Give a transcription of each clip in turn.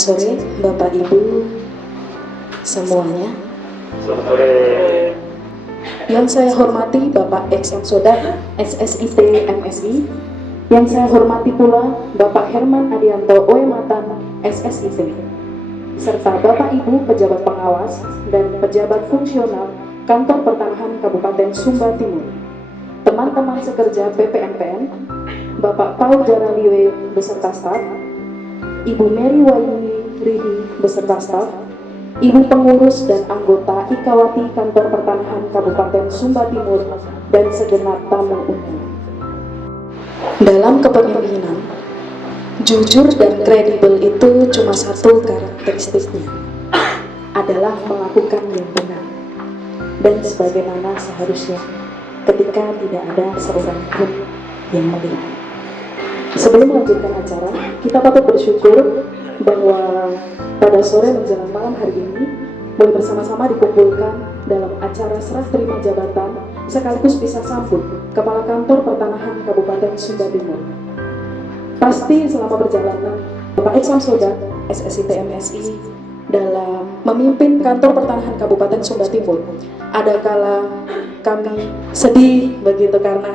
sore Bapak Ibu semuanya. Yang saya hormati Bapak XM Sodak, SSIT MSI. Yang saya hormati pula Bapak Herman Adianto Oematan, SSIT. Serta Bapak Ibu pejabat pengawas dan pejabat fungsional Kantor Pertanahan Kabupaten Sumba Timur. Teman-teman sekerja PPMPN, Bapak Paul Jaraliwe beserta staf, Ibu Mary Wahyuni Rihi beserta staf, Ibu pengurus dan anggota Ikawati Kantor Pertanahan Kabupaten Sumba Timur dan segenap tamu undangan. Dalam kepemimpinan, jujur dan kredibel itu cuma satu karakteristiknya, adalah melakukan yang benar dan sebagaimana seharusnya ketika tidak ada seorang pun yang melihat. Sebelum melanjutkan acara, kita patut bersyukur bahwa pada sore menjelang malam hari ini boleh bersama-sama dikumpulkan dalam acara serah terima jabatan sekaligus bisa sambut Kepala Kantor Pertanahan Kabupaten Sumba Timur. Pasti selama perjalanan Bapak Eksam Sodak, SSIT MSI dalam memimpin Kantor Pertanahan Kabupaten Sumba Timur, ada kala kami sedih begitu karena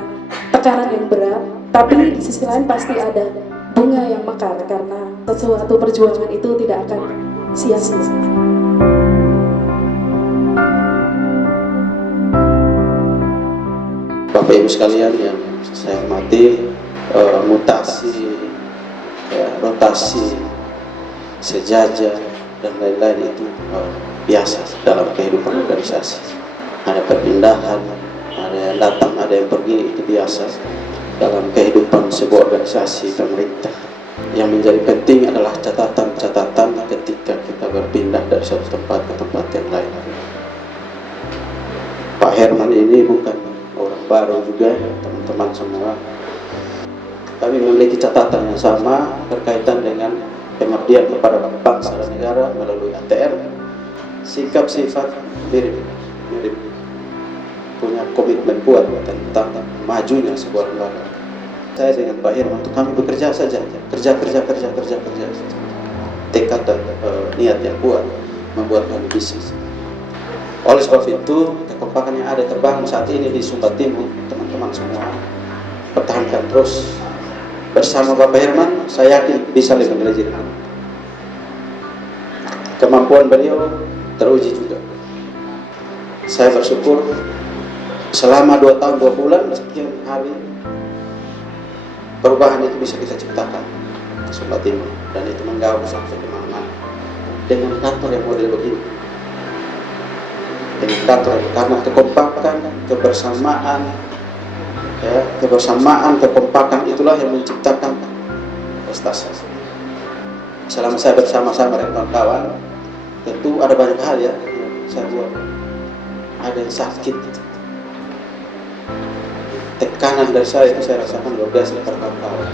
tekanan yang berat, tapi di sisi lain pasti ada bunga yang mekar karena sesuatu perjuangan itu tidak akan sia-sia. Bapak Ibu sekalian yang saya hormati, mutasi, rotasi, sejajar dan lain-lain itu biasa dalam kehidupan organisasi. Ada perpindahan, ada yang datang, ada yang pergi, itu biasa dalam kehidupan sebuah organisasi pemerintah. Yang menjadi penting adalah catatan-catatan ketika kita berpindah dari satu tempat ke tempat yang lain. Pak Herman ini bukan orang baru juga, teman-teman semua. Kami memiliki catatan yang sama berkaitan dengan pengabdian kepada bangsa dan negara melalui ATR. Sikap sifat mirip, punya komitmen kuat tentang majunya sebuah lembaga. Saya dengan Pak Herman untuk kami bekerja saja, kerja. Tekad dan niat yang kuat membuat kami bisnis. Oleh sebab itu, kekompakan yang ada terbangun saat ini di Sumba Timur, teman-teman semua pertahankan terus. Bersama Bapak Herman, saya yakin bisa lebih dari ini. Kemampuan beliau teruji juga. Saya bersyukur selama 2 tahun 2 bulan sekian hari perubahan itu bisa kita ciptakan di Sumba Timur, dan itu menggaung sampai di mana-mana dengan kantor yang model begini. Dengan kantor karena kekompakan, kebersamaan, kekompakan itulah yang menciptakan prestasi. Selama saya bersama-sama dengan kawan-kawan, tentu ada banyak hal ya saya buat. Ada yang sakit, tekanan dari saya itu saya rasakan luar biasa dari kawan-kawan.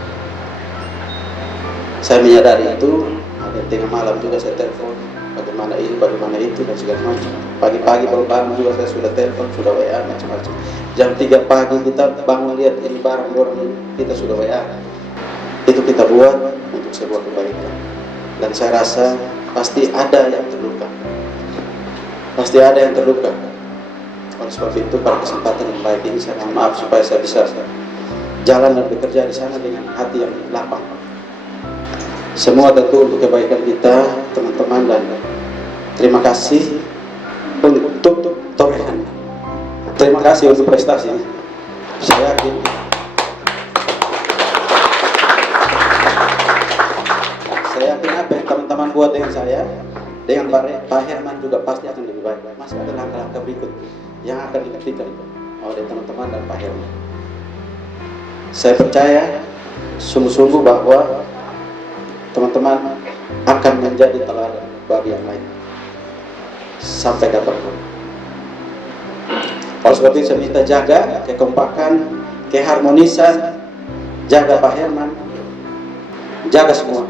Saya menyadari itu. Ada yang tengah malam juga saya telepon, bagaimana ini, bagaimana itu dan segala macam. Pagi-pagi baru bangun juga saya sudah telepon, sudah WA macam-macam. Jam 3 pagi kita bangun lihat ini barang orang ini, kita sudah WA. Itu kita buat untuk sebuah kebaikan. Dan saya rasa pasti ada yang terluka. Pasti ada yang terluka. Oleh sebab itu pada kesempatan yang baik ini saya mohon maaf supaya saya bisa jalan dan bekerja di sana dengan hati yang lapang. Semua tentu untuk kebaikan kita, teman-teman, dan terima kasih untuk torehan. Terima kasih untuk prestasi. Saya yakin apa yang teman-teman buat dengan saya, dengan Pak Herman juga pasti akan lebih baik. Masih ada langkah-langkah berikut yang akan dibuktikan oleh teman-teman dan Pak Herman. Saya percaya sungguh-sungguh bahwa teman-teman akan menjadi teladan bagi yang lain sampai kapanpun. Oleh sebab itu saya minta jaga kekompakan, keharmonisan, jaga Pak Herman, jaga semua.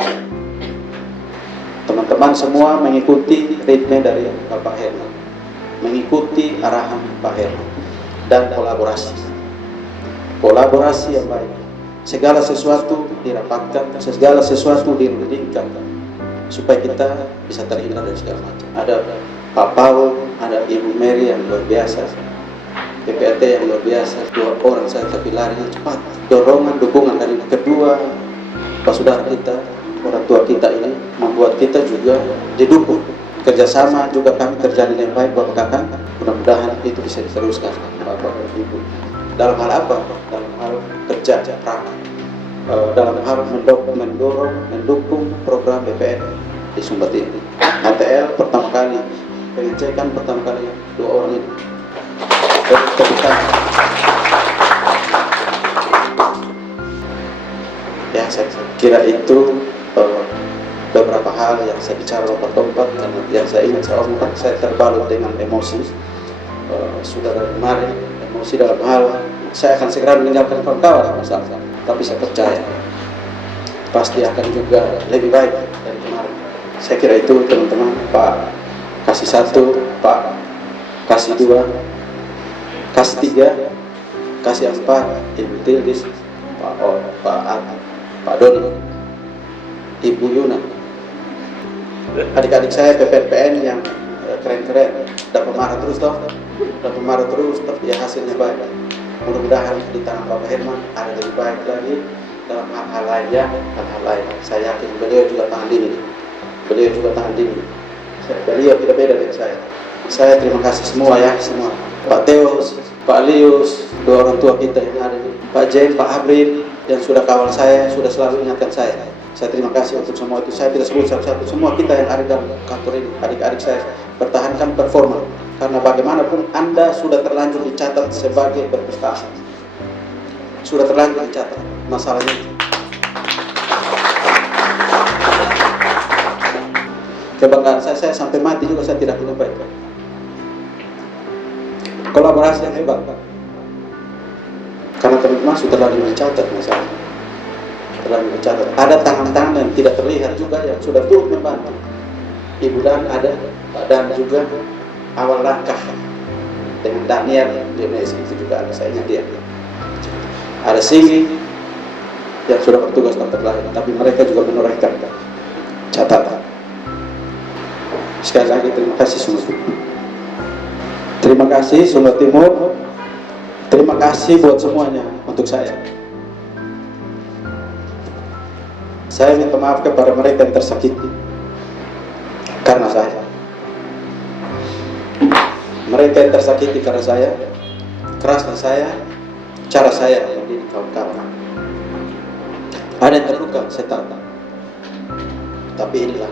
Teman-teman semua mengikuti ritme dari Bapak Herman, mengikuti arahan Pak Herman, dan kolaborasi yang baik. Segala sesuatu dirapatkan, segala sesuatu diringkatkan supaya kita bisa terhindar dari segala macam. Ada Pak Paul, ada Ibu Mary yang luar biasa, PPAT yang luar biasa, 2 orang saya tapi larinya cepat. Dorongan, dukungan dari kedua saudara kita, orang tua kita ini membuat kita juga didukung. Kerjasama juga kami terjalin yang baik Bapak Kakak. Mudah-mudahan itu bisa diteruskan Bapak dan Ibu. Dalam hal apa? Dalam hal kerja, dalam hal mendorong, mendukung program BPN di Sumber ini. ATL pertama kali, pengecekan pertama kali 2 orang itu. Ya, saya kira itu beberapa hal yang saya bicara lompat-lompat, karena yang saya ingat saya omongkan, saya terbalut dengan emosi. Sudah dari kemarin emosi dalam hal saya akan segera meninggalkan kawan-kawan masalah, tapi saya percaya pasti akan juga lebih baik dari kemarin. Saya kira itu teman-teman. Pak kasih 1, Pak kasih 2, kasih 3, kasih 4, Ibu Tildis, Pak Pak Doni, Ibu Yuna, adik-adik saya PPPN yang keren-keren, dapat marah terus toh, tapi ya hasilnya baik. Mudah-mudahan di tangan Bapak Herman ada lebih baik lagi dalam hal-hal lain. Saya yakin beliau juga tahan dingin. Beliau tidak beda dari saya. Saya terima kasih semua ya, semua. Pak Teos, Pak Lius, 2 orang tua kita yang ada ini, Pak Jen, Pak Abrin yang sudah kawal saya, sudah selalu ingatkan saya. Saya terima kasih untuk semua itu. Saya tidak sebut satu-satu, semua kita yang ada dalam kantor ini, adik-adik saya, pertahankan performa. Karena bagaimanapun Anda sudah terlanjur dicatat sebagai berprestasi. Sudah terlanjur dicatat. Masalahnya kebanggaan saya sampai mati juga saya tidak lupa itu. Kolaborasi yang hebat. Karena teman-teman sudah terlanjur dicatat masalahnya. Terlanjur dicatat. Ada tangan-tangan yang tidak terlihat juga yang sudah turut membantu. Ibu Dan ada, Pak Dan juga. Awal langkah dengan Daniel di MSI itu juga ada, saya ingat dia. Ada Singi yang sudah bertugas tempat lain, tapi mereka juga menorehkan catatan. Sekali lagi terima kasih Sumber Timur. Terima kasih Sumber Timur. Terima kasih buat semuanya untuk saya. Saya minta maaf kepada mereka yang tersakiti karena saya. Mereka yang tersakiti karena saya, kerasnya saya, cara saya mendidik kawan-kawan. Ada yang terluka, saya tahu. Tapi inilah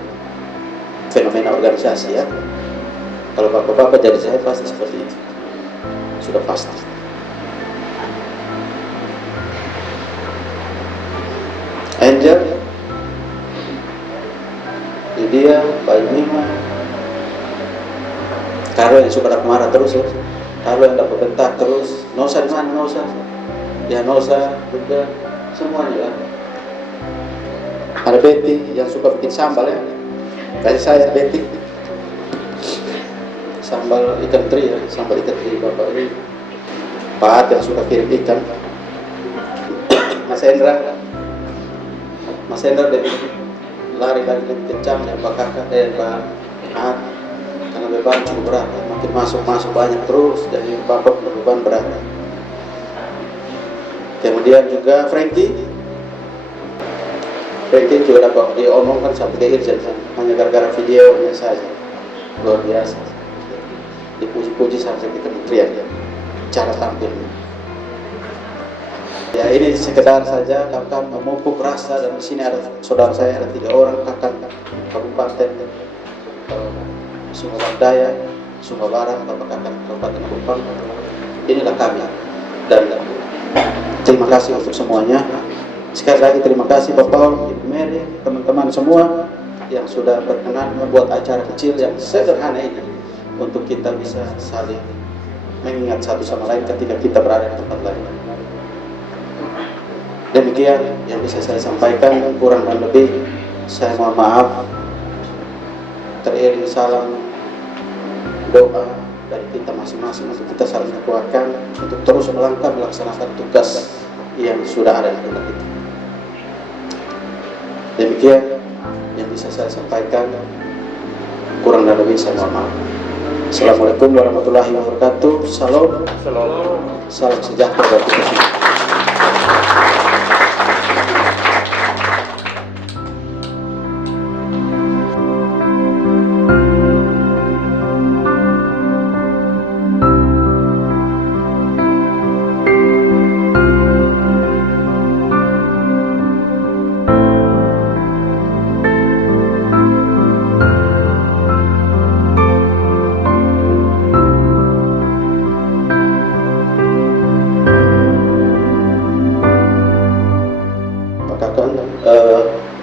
fenomena organisasi ya. Kalau bapak-bapak jadi saya pasti seperti itu. Sudah pasti. Angel, Lydia, Pak Imima, Carlo yang suka dapat marah terus ya, Carlo yang dapat bentak terus, Nosa di mana Nosa? Ya Nosa juga semuanya ya. Ada Betty yang suka bikin sambal ya, kasih saya Betty, sambal ikan teri ya, sambal ikan teri bapak ini. Pak yang suka kirim ikan, Mas Hendra dari lari lebih kencang dan Pak Kakak Pak Ahad. Karena beban cukup berat, makin masuk banyak terus, jadi bapak beban berat. Kemudian juga Frankie juga dapat diomongkan sampai ke Irjen, hanya gara-gara videonya saja, luar biasa. Dipuji-puji sampai ke kementerian ya, cara tampilnya. Ya ini sekedar saja kakak memupuk rasa, dan di sini ada saudara saya, ada 3 orang kakak kabupaten Sumba Daya, Sumba Barat, kakak kabupaten Kupang. Inilah kami, dan terima kasih untuk semuanya. Sekali lagi terima kasih Bapak, Ibu Mary, teman-teman semua yang sudah berkenan membuat acara kecil yang sederhana ini untuk kita bisa saling mengingat satu sama lain ketika kita berada di tempat lain. Demikian yang bisa saya sampaikan, kurang dan lebih saya mohon maaf. Teriring salam doa dari kita masing-masing untuk kita saling menguatkan untuk terus melangkah melaksanakan tugas yang sudah ada di tempat kita. Demikian yang bisa saya sampaikan. Kurang dan lebih saya mohon maaf. Assalamualaikum warahmatullahi wabarakatuh. Salam. Salam sejahtera bagi kita semua.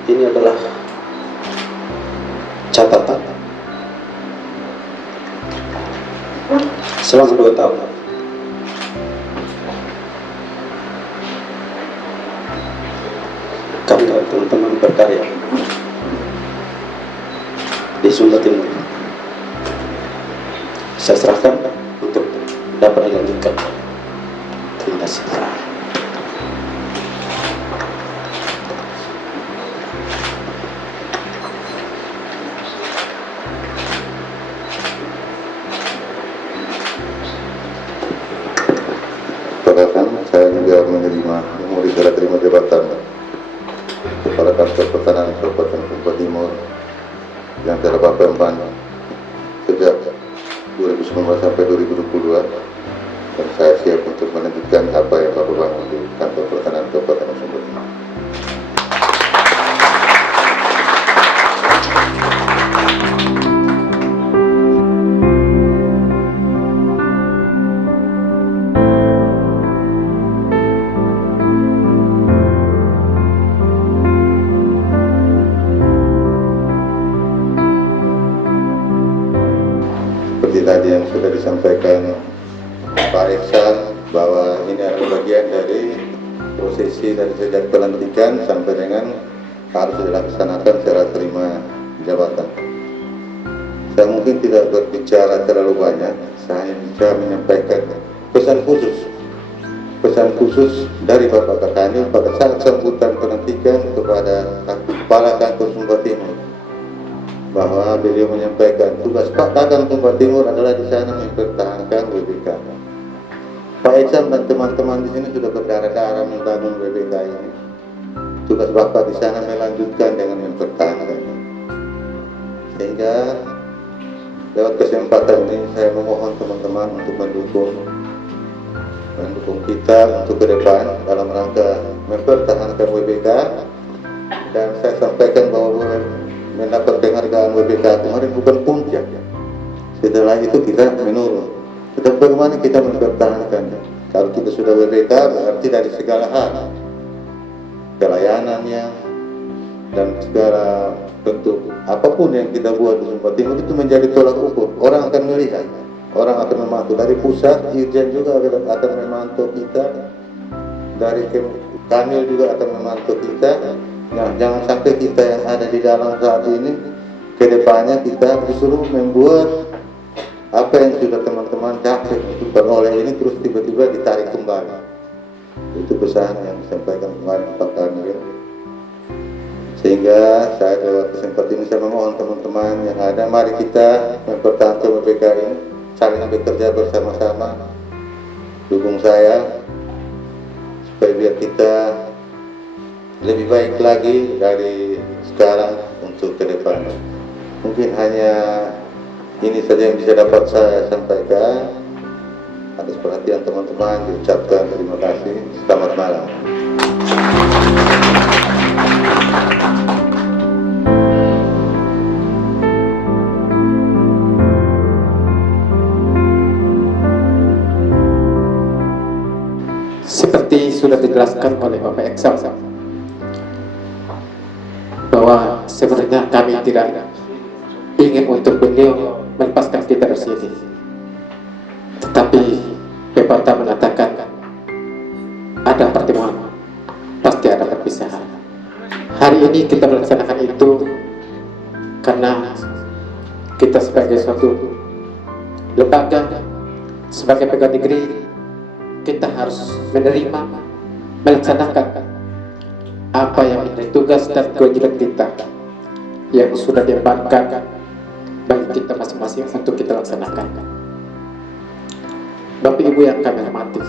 Ini adalah catatan selama 2 tahun kami dan teman-teman berkarya di Sumba Timur. Saya serahkan untuk dapat dilanjutkan. Terima kasih. Saya juga menerima memori serah terima jabatan Kepala Kantor Pertanahan Kabupaten Sumba Timur yang telah Bapak emban sejak 2019 sampai 2022, dan saya siap untuk melanjutkan apa yang Bapak bangun di Kantor Pertanahan Kabupaten Sumba Timur. Seperti tadi yang sudah disampaikan Pak Iksan, bahwa ini adalah bagian dari prosesi dari sejak pelantikan sampai dengan harus dilaksanakan serah terima jabatan. Saya mungkin tidak berbicara terlalu banyak, saya hanya bisa menyampaikan pesan khusus dari Bapak Kakanil pada saat sambutan pelantikan kepada Kepala Kantor Sumba Timur, bahwa beliau menyampaikan tugas Pak Kakang Sumba Timur adalah di sana mempertahankan WBK. Pak Iksan dan teman-teman di sini sudah berdarah-darah membangun WBK ini. Tugas Bapak di sana melanjutkan dengan mempertahankan. Sehingga lewat kesempatan ini saya memohon teman-teman untuk mendukung kita untuk ke depan dalam rangka mempertahankan WBK. Dan saya sampaikan bahwa mendapat penghargaan WBK kemarin bukan puncak. Setelah itu kita menurun. Tetapi bagaimana kita mempertahankan? Kalau kita sudah WBK berarti dari segala hal, pelayanannya dan segala bentuk apapun yang kita buat di Sumba Timur itu menjadi tolak ukur. Orang akan melihat, orang akan memantau dari pusat, Dirjen juga akan memantau kita, dari Kanil juga akan memantau kita. Nah, jangan sampai kita yang ada di dalam saat ini ke depannya kita disuruh membuat apa yang sudah teman-teman capai untuk peroleh ini terus tiba-tiba ditarik kembali. Itu pesan yang disampaikan kemarin Pak Kanil. Sehingga saya lewat kesempatan ini saya memohon teman-teman yang ada, mari kita mempertahankan WBK ini, saling bekerja bersama-sama, dukung saya supaya biar kita lebih baik lagi dari sekarang untuk ke depan. Mungkin hanya ini saja yang bisa dapat saya sampaikan. Atas perhatian teman-teman diucapkan terima kasih. Selamat malam. Seperti sudah dijelaskan oleh Bapak Iksan, bahwa sebenarnya kami tidak ingin untuk beliau melepaskan kita dari sini, tetapi Bapak mengatakan ada pertemuan, pasti ada perpisahan. Hari ini kita melaksanakan itu karena kita sebagai suatu lembaga, sebagai pegawai negeri, kita harus menerima, melaksanakan apa yang menjadi tugas dan kewajiban kita yang sudah diembankan bagi kita masing-masing untuk kita laksanakan. Bapak Ibu yang kami hormati,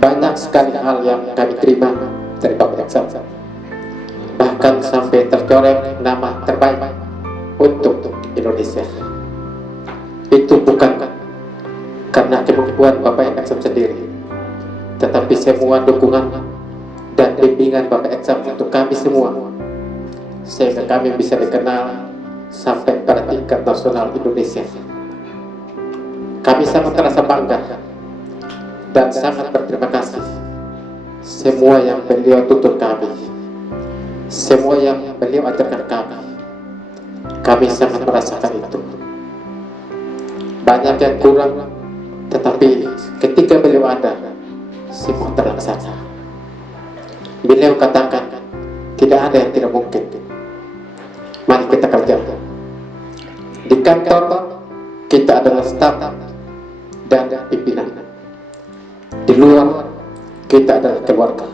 banyak sekali hal yang kami terima dari Bapak Eksam, bahkan sampai tercoreng nama terbaik untuk Indonesia. Itu bukan karena kemampuan Bapak Eksam sendiri, tetapi semua dukungan dan bimbingan Bapak Eksam untuk kami semua, sehingga kami bisa dikenal sampai pada tingkat nasional Indonesia. Kami sangat merasa bangga dan sangat berterima kasih semua yang beliau tuntun kami, semua yang beliau ajarkan kami. Kami sangat merasakan itu. Banyak yang kurang, tetapi ketika beliau ada, semua terlaksana. Beliau katakan, tidak ada yang tidak mungkin. Mari kita kerja. Di kantor kita adalah staf dan pimpinan. Di luar kita adalah keluarga.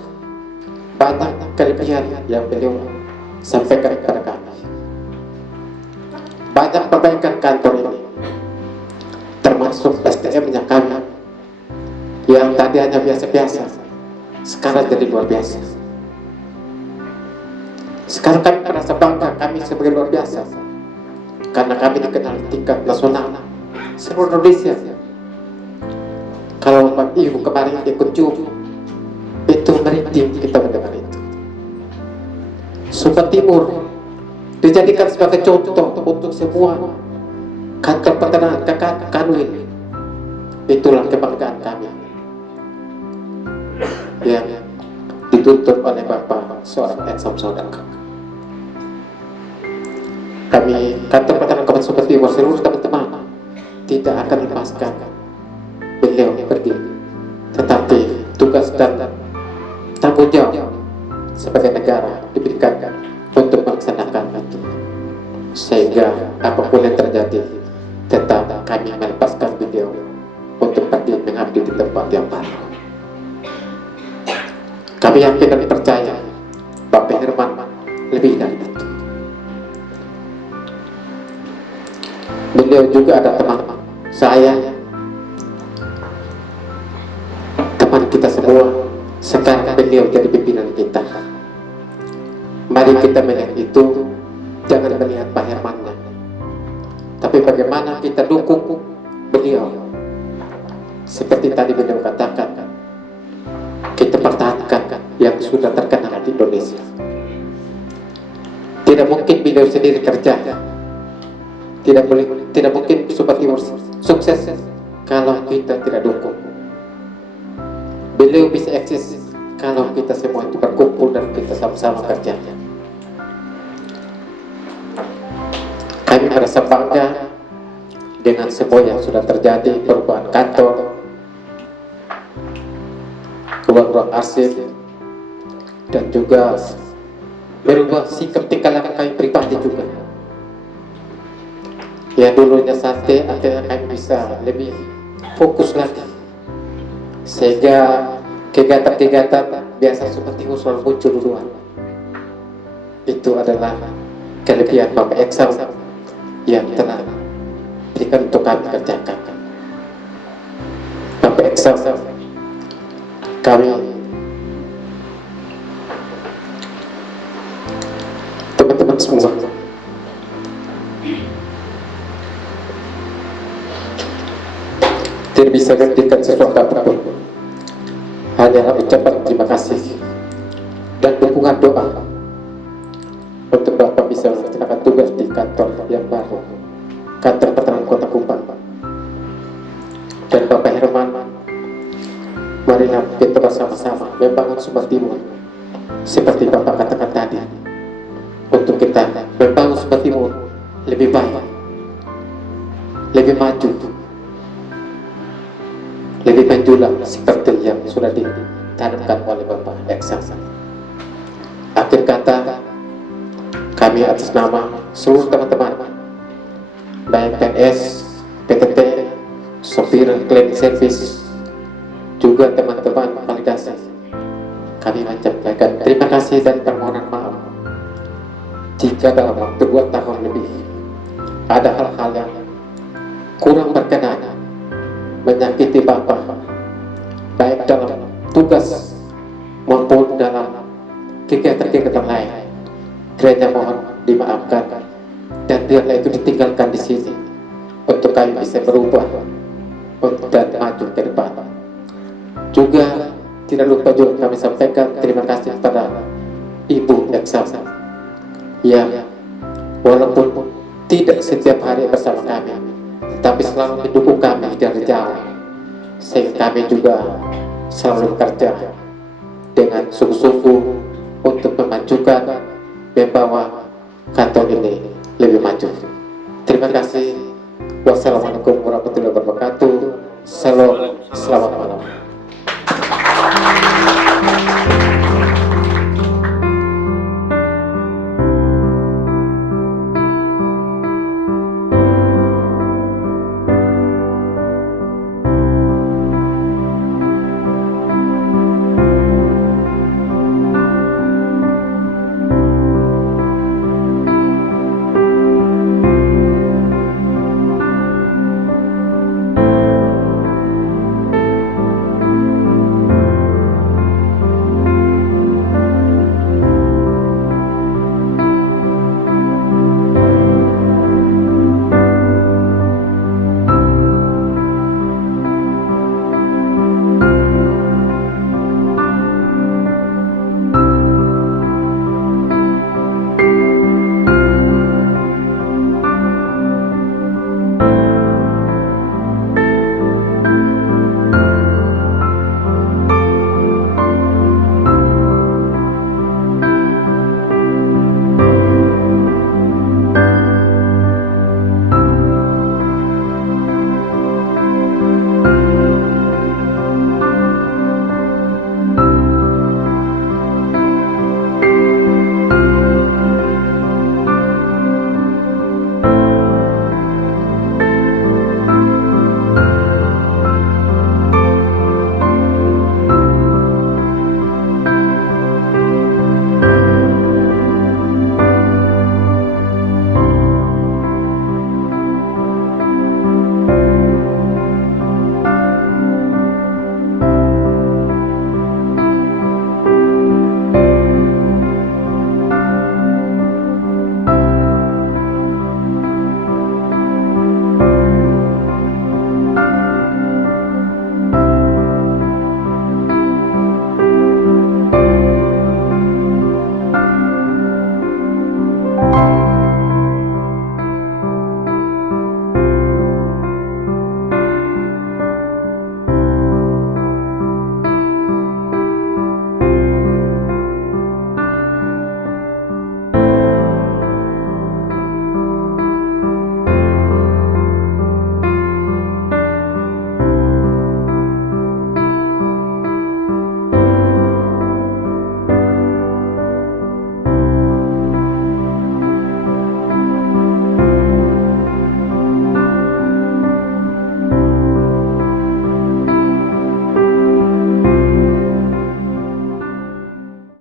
Banyak kelebihan yang beliau sampaikan kepada kami. Banyak perbaikan kantor ini, termasuk SDM-nya kami yang tadi hanya biasa-biasa, sekarang jadi luar biasa. Sekarang kami merasa bangga kami sebagai luar biasa, karena kami dikenal tingkat nasional seluruh Indonesia. Kalau Bapak Ibu kemarin ikut Zoom, itu merinding kita mendengar itu. Sumba Timur dijadikan sebagai contoh untuk semua kantor peternakan Kanwil. Itulah kebanggaan kami yang dituntut oleh Bapak seorang Eksam Sodak. Kami kantor peternakan Kabupaten Sumba Timur seluruh teman-teman tidak akan lepaskan beliau pergi, tetapi tugas dan tanggung jawab sebagai negara diberikan untuk melaksanakan itu, sehingga apapun yang terjadi tetap kami melepaskan beliau untuk pergi mengabdi di tempat yang baru. Kami yakin dan percaya Bapak Herman lebih dari itu. Beliau juga ada teman saya, teman kita semua. Sekarang beliau jadi pimpinan kita. Mari kita melihat itu, jangan melihat Pak Hermannya, tapi bagaimana kita dukung beliau. Seperti tadi beliau katakan, kita pertahankan yang sudah terkenal di Indonesia. Tidak mungkin beliau sendiri kerja, tidak mungkin Sumba Timur sukses kalau kita tidak dukung. Beliau bisa eksis kalau kita semua itu berkumpul dan kita sama-sama kerja. Kami merasa bangga dengan semua yang sudah terjadi, perubahan kantor, ruang-ruang arsip, dan juga merubah sikap tingkah laku kami pribadi juga. Ya dulunya santai, akhirnya kami bisa lebih fokus lagi, sehingga kegiatan-kegiatan biasa Sumba Timur selalu muncul duluan. Itu adalah kelebihan Bapak Eksam yang telah berikan untuk kami kerjakan. Bapak Eksam, kami teman-teman semua tidak bisa memberikan sesuatu apapun, hanyalah ucapan terima kasih dan dukungan doa untuk Bapak bisa melaksanakan tugas di kantor yang baru, kantor peternakan Kota Kupang. Dan Bapak Herman, marilah kita bersama-sama membangun Sumba Timur seperti Bapak katakan tadi, untuk kita membangun Sumba Timur lebih baik, lebih maju, lebih menjulang seperti yang sudah ditanamkan oleh Bapak Eksam. Akhir kata, kami atas nama seluruh teman-teman, baik PNS, PTT, sopir cleaning service, juga teman-teman validasi, kami menyampaikan terima kasih dan permohonan maaf jika dalam waktu 2 tahun lebih ada hal-hal yang kurang berkenan menyakiti Bapak, baik dalam tugas maupun dalam kegiatan-kegiatan lain, kiranya mohon dimaafkan dan biarlah itu ditinggalkan di sini untuk kami bisa berubah dan maju ke depan. Juga tidak lupa juga kami sampaikan terima kasih kepada Ibu Eksam yang walaupun tidak setiap hari bersama kami, tetapi selalu mendukung kami dari jauh, sehingga kami juga selalu bekerja dengan sungguh-sungguh untuk memajukan, membawa kantor ini lebih maju. Terima kasih. Wassalamualaikum warahmatullahi wabarakatuh. Selamat